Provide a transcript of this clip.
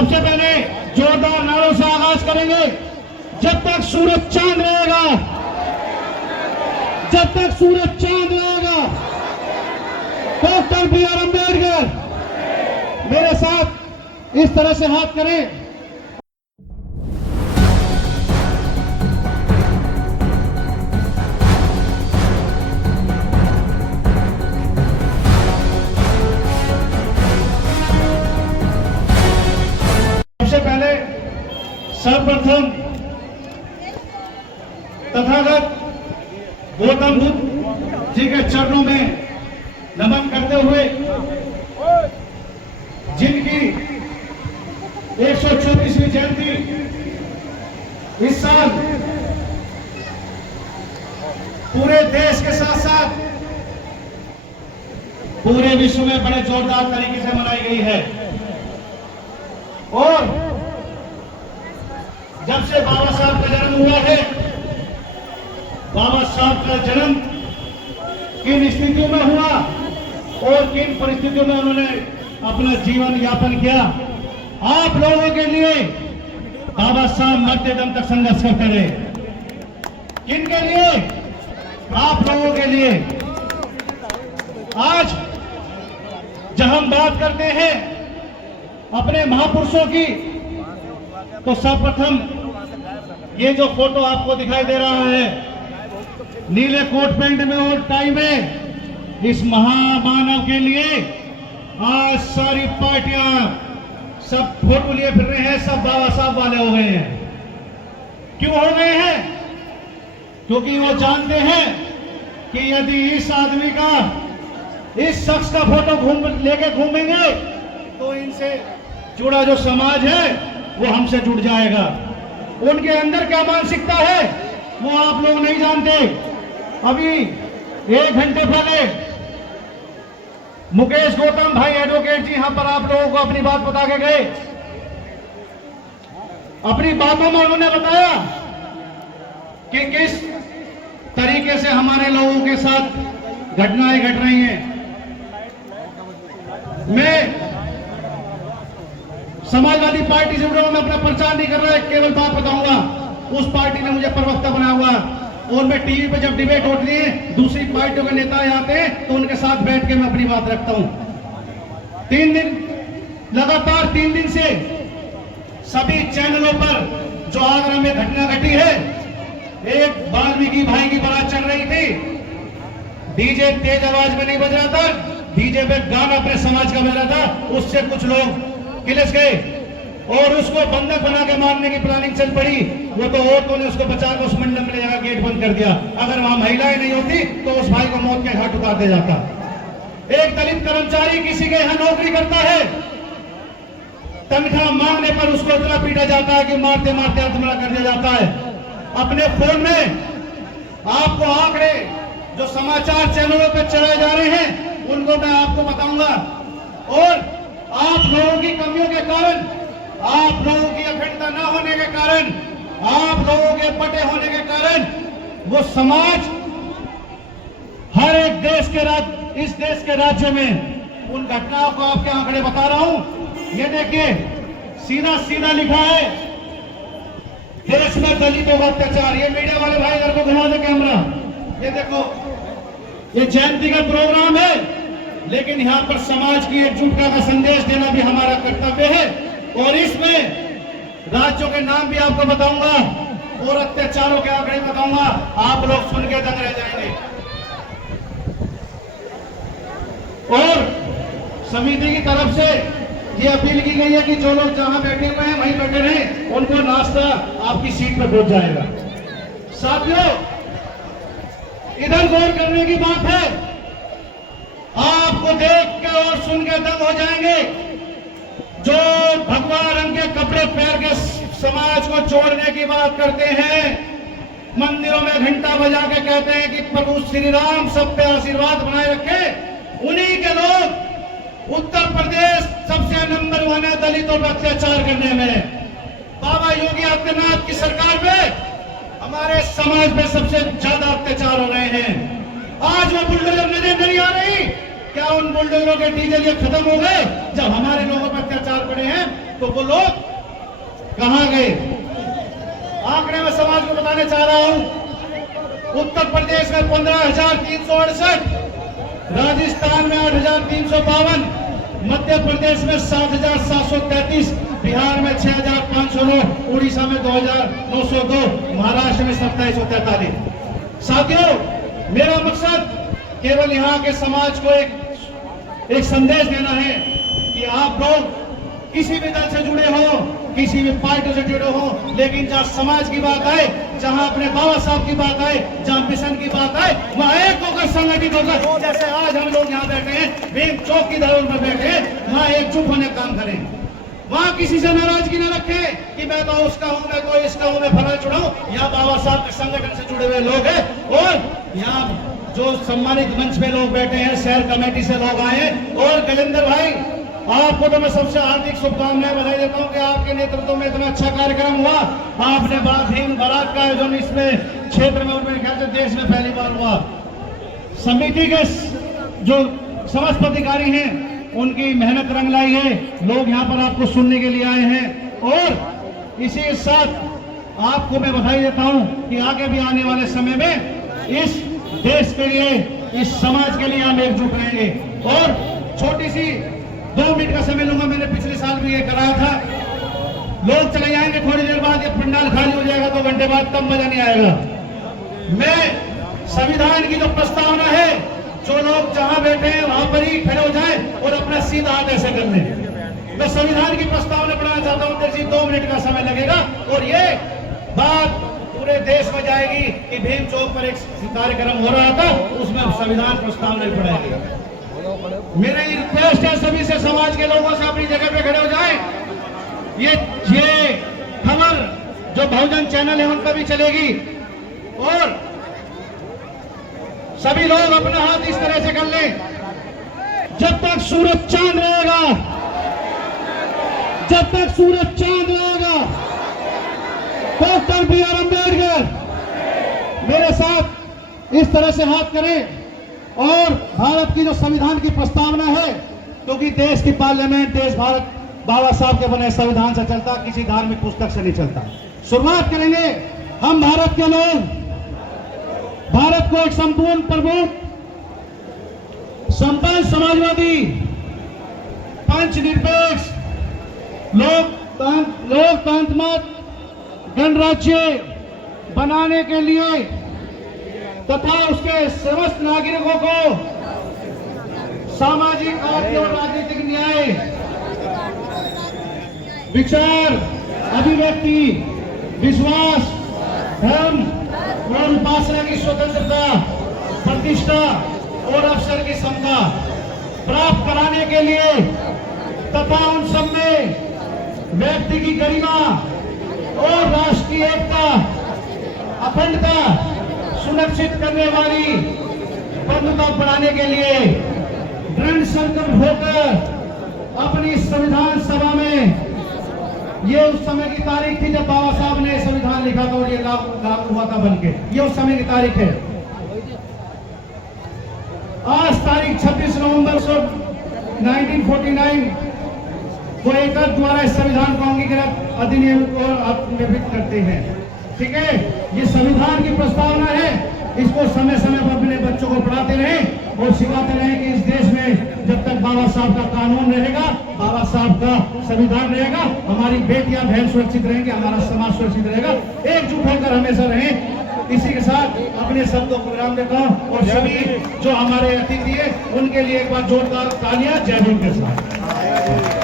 सबसे पहले जोरदार नारों से आगाज करेंगे। जब तक सूरज चांद रहेगा, जब तक सूरज चांद रहेगा, डॉक्टर बी आर अम्बेडकर। मेरे साथ इस तरह से हाथ करें। सबसे पहले सर्वप्रथम तथागत गौतम बुद्ध जी के चरणों में नमन करते हुए, जिनकी 134वीं जयंती इस साल पूरे देश के साथ साथ पूरे विश्व में बड़े जोरदार तरीके से मनाई गई है। और जब से बाबा साहब का जन्म हुआ है, बाबा साहब का जन्म किन स्थितियों में हुआ और किन परिस्थितियों में उन्होंने अपना जीवन यापन किया, आप लोगों के लिए बाबा साहब मरते दम तक संघर्ष करते रहे। किन के लिए? आप लोगों के लिए। आज जब हम बात करते हैं अपने महापुरुषों की, तो सर्वप्रथम ये जो फोटो आपको दिखाई दे रहा है, नीले कोट पैंट में और टाई में, इस महामानव के लिए आज सारी पार्टियां सब फोटो लिए फिर रहे हैं, सब बाबा साहब वाले हो गए हैं। क्यों हो गए हैं? क्योंकि वो जानते हैं कि यदि इस आदमी का, इस शख्स का फोटो लेके घूमेंगे तो इनसे जुड़ा जो समाज है वो हमसे जुड़ जाएगा। उनके अंदर क्या मानसिकता है वो आप लोग नहीं जानते। अभी 1 घंटे पहले मुकेश गौतम भाई एडवोकेट जी यहां पर आप लोगों को अपनी बात बता के गए। अपनी बातों में उन्होंने बताया कि किस तरीके से हमारे लोगों के साथ घटनाएं घट रही हैं। मैं समाजवादी पार्टी से जुड़ा हूं, मैं अपना प्रचार नहीं कर रहा है, केवल बात बताऊंगा। उस पार्टी ने मुझे प्रवक्ता बनाया हुआ, और मैं टीवी पे जब डिबेट होती है, दूसरी पार्टियों के नेता आते हैं तो उनके साथ बैठ के मैं अपनी बात रखता हूं। 3 दिन लगातार 3 दिन से सभी चैनलों पर जो आगरा में घटना घटी है, एक वाल्मीकि भाई की बारात चल रही थी, डीजे तेज आवाज में नहीं बज रहा था, डीजे पे गाना अपने समाज का बज रहा था, उससे कुछ लोग किलस गए और उसको बंधक बना के मारने की प्लानिंग चल पड़ी। वो तो औरतों ने उसको बचाकर उस मंडप में ले जाकर गेट बंद कर दिया। अगर वहां महिलाएं नहीं होती तो उस भाई को मौत के घाट उतार दे जाता। एक दलित कर्मचारी किसी के यहां नौकरी करता है, तनख्वाह मांगने पर उसको इतना पीटा जाता है कि मारते मारते आत्महत्या कर दिया जाता है। अपने फोन में आपको आंकड़े जो समाचार चैनलों पर चलाए जा रहे हैं उनको मैं आपको बताऊंगा। और आप लोगों की कमियों के कारण, आप लोगों की अखंडता न होने के कारण, आप लोगों के बटे होने के कारण वो समाज हर एक इस देश के राज्य में उन घटनाओं को आपके आंकड़े बता रहा हूं। ये देखिए, सीधा सीधा लिखा है, देश में दलितों का अत्याचार। ये मीडिया वाले भाई इधर को घुमा दे कैमरा। ये देखो, ये जयंती का प्रोग्राम है, लेकिन यहां पर समाज की एकजुटता का संदेश देना भी हमारा कर्तव्य है। और इसमें राज्यों के नाम भी आपको बताऊंगा और अत्याचारों के आंकड़े बताऊंगा, आप लोग सुन के दंग रह जाएंगे। और समिति की तरफ से ये अपील की गई है कि जो लोग जहां बैठे हुए हैं वहीं बैठे रहें, उनको नाश्ता आपकी सीट पर पहुंच जाएगा। साथियों, इधर गौर करने की बात है, आपको देख के और सुन के दंग हो जाएंगे। जो भगवा रंग के कपड़े पहन के समाज को जोड़ने की बात करते हैं, मंदिरों में घंटा बजा के कहते हैं कि प्रभु श्री राम सब पे आशीर्वाद बनाए रखे, उन्हीं के लोग उत्तर प्रदेश सबसे नंबर 1 है दलितों पर अत्याचार करने में। बाबा योगी आदित्यनाथ की सरकार में हमारे समाज में सबसे ज्यादा अत्याचार हो रहे हैं। आज वो बुलडोजर नजर नहीं आ रही, क्या उन बुलडोजरों के डीजल ये खत्म हो गए? जब हमारे लोगों पर अत्याचार पड़े हैं तो वो लोग कहां गए? आंकड़े में समाज को बताने चाह रहा हूं। उत्तर प्रदेश में 15,368, राजस्थान में 8,352, मध्य प्रदेश में 7,733, बिहार में 6,509, उड़ीसा में 2,902, महाराष्ट्र में 2,743। साथियों, मेरा मकसद केवल यहाँ के समाज को एक संदेश देना है कि आप लोग किसी भी दल से जुड़े हो, किसी भी पार्टी से जुड़े हो, लेकिन जहां समाज की बात आए, जहां अपने बाबा साहब की बात आए, जहां मिशन की बात आए, वहां एक होकर संगठित होकर, जैसे आज हम लोग यहाँ बैठे हैं, भीम चौक की धरोहर पर बैठे हैं, वहां एकजुट होने का काम करें। वहां किसी से नाराजगी न रखें कि मैं तो उसका हूं, मैं तो इसका हूं, मैं फला चुनाऊ। यहाँ बाबा साहब के संगठन से जुड़े हुए लोग हैं, और यहाँ जो सम्मानित मंच में लोग बैठे हैं, शहर कमेटी से लोग आए हैं। और गजेंद्र भाई, आपको तो मैं सबसे हार्दिक शुभकामनाएं बधाई देता हूं कि आपके नेतृत्व में इतना अच्छा कार्यक्रम हुआ। आपने भीम बारात का आयोजन इसमें क्षेत्र में, मेरे ख्याल से देश में पहली बार हुआ। समिति के जो समस्त अधिकारी हैं, उनकी मेहनत रंग लाई है। लोग यहाँ पर आपको सुनने के लिए आए हैं, और इसी के साथ आपको मैं बधाई देता हूं कि आगे भी आने वाले समय में इस देश के लिए, इस समाज के लिए हम एकजुट रहेंगे। और छोटी सी 2 मिनट का समय लूंगा। मैंने पिछले साल भी ये कराया था। लोग चले जाएंगे थोड़ी देर बाद, ये पंडाल खाली हो जाएगा 2 घंटे बाद, तब मजा नहीं आएगा। मैं संविधान की जो प्रस्तावना है, जो लोग जहां बैठे हैं वहां पर ही खड़े हो जाए और अपना सीधा हाथ ऐसे कर लें। मैं संविधान की प्रस्तावना पढ़ाना चाहता हूं, तेजी 2 मिनट का समय लगेगा, और ये बात पूरे देश में जाएगी कि भीम चौक पर एक कार्यक्रम हो रहा था, उसमें संविधान प्रस्तावना ही पढ़ाएगी। मेरा ये रिक्वेस्ट है सभी से, समाज के लोगों से, अपनी जगह पे खड़े हो जाए। ये खबर जो बहुजन चैनल है उन पर भी चलेगी, और सभी लोग अपना हाथ इस तरह से कर लें। जब तक सूरज चांद रहेगा, जब तक सूरज चांद रहेगा, डॉक्टर बी आर अम्बेडकर, मेरे साथ इस तरह से हाथ करें। और भारत की जो संविधान की प्रस्तावना है, क्योंकि देश की पार्लियामेंट, देश भारत बाबा साहब के बने संविधान से चलता, किसी धार्मिक पुस्तक से नहीं चलता। शुरुआत करेंगे हम भारत के लोग, भारत को एक संपूर्ण प्रमुख, संपन्न समाजवादी, पंचनिरपेक्ष, लोकतंत्रात्मक गणराज्य बनाने के लिए तथा उसके समस्त नागरिकों को सामाजिक, आर्थिक और राजनीतिक न्याय, विचार, अभिव्यक्ति, विश्वास, धर्म और उपासना की स्वतंत्रता, प्रतिष्ठा और अवसर की समता प्राप्त कराने के लिए तथा उन सब में व्यक्ति की गरिमा और राष्ट्र की एकता, अखंडता सुनिश्चित करने वाली बंधुता बढ़ाने के लिए दृढ़ संकल्प होकर अपनी संविधान सभा में, ये उस समय की तारीख थी जब बाबा साहब ने संविधान लिखा था और ये लागू हुआ था बनके, ये उस समय की तारीख है। आज तारीख 26 नवंबर 1949 को एकत्र द्वारा इस संविधान को अंगीकृत अधिनियम को निर्मित करते हैं। ठीक है, ये संविधान की प्रस्तावना है, इसको समय समय पर अपने बच्चों को पढ़ाते रहें और सिखाते रहें कि इस देश में जब तक बाबा साहब का कानून रहेगा, बाबा साहब का संविधान रहेगा, हमारी बेटियां बहन सुरक्षित रहेंगे, हमारा समाज सुरक्षित रहेगा। एकजुट होकर हमेशा रहें। इसी के साथ अपने शब्दों को विराम देता हूं, और सभी जो हमारे अतिथि है उनके लिए एक बार जोरदार तालियां जय भीम के साथ।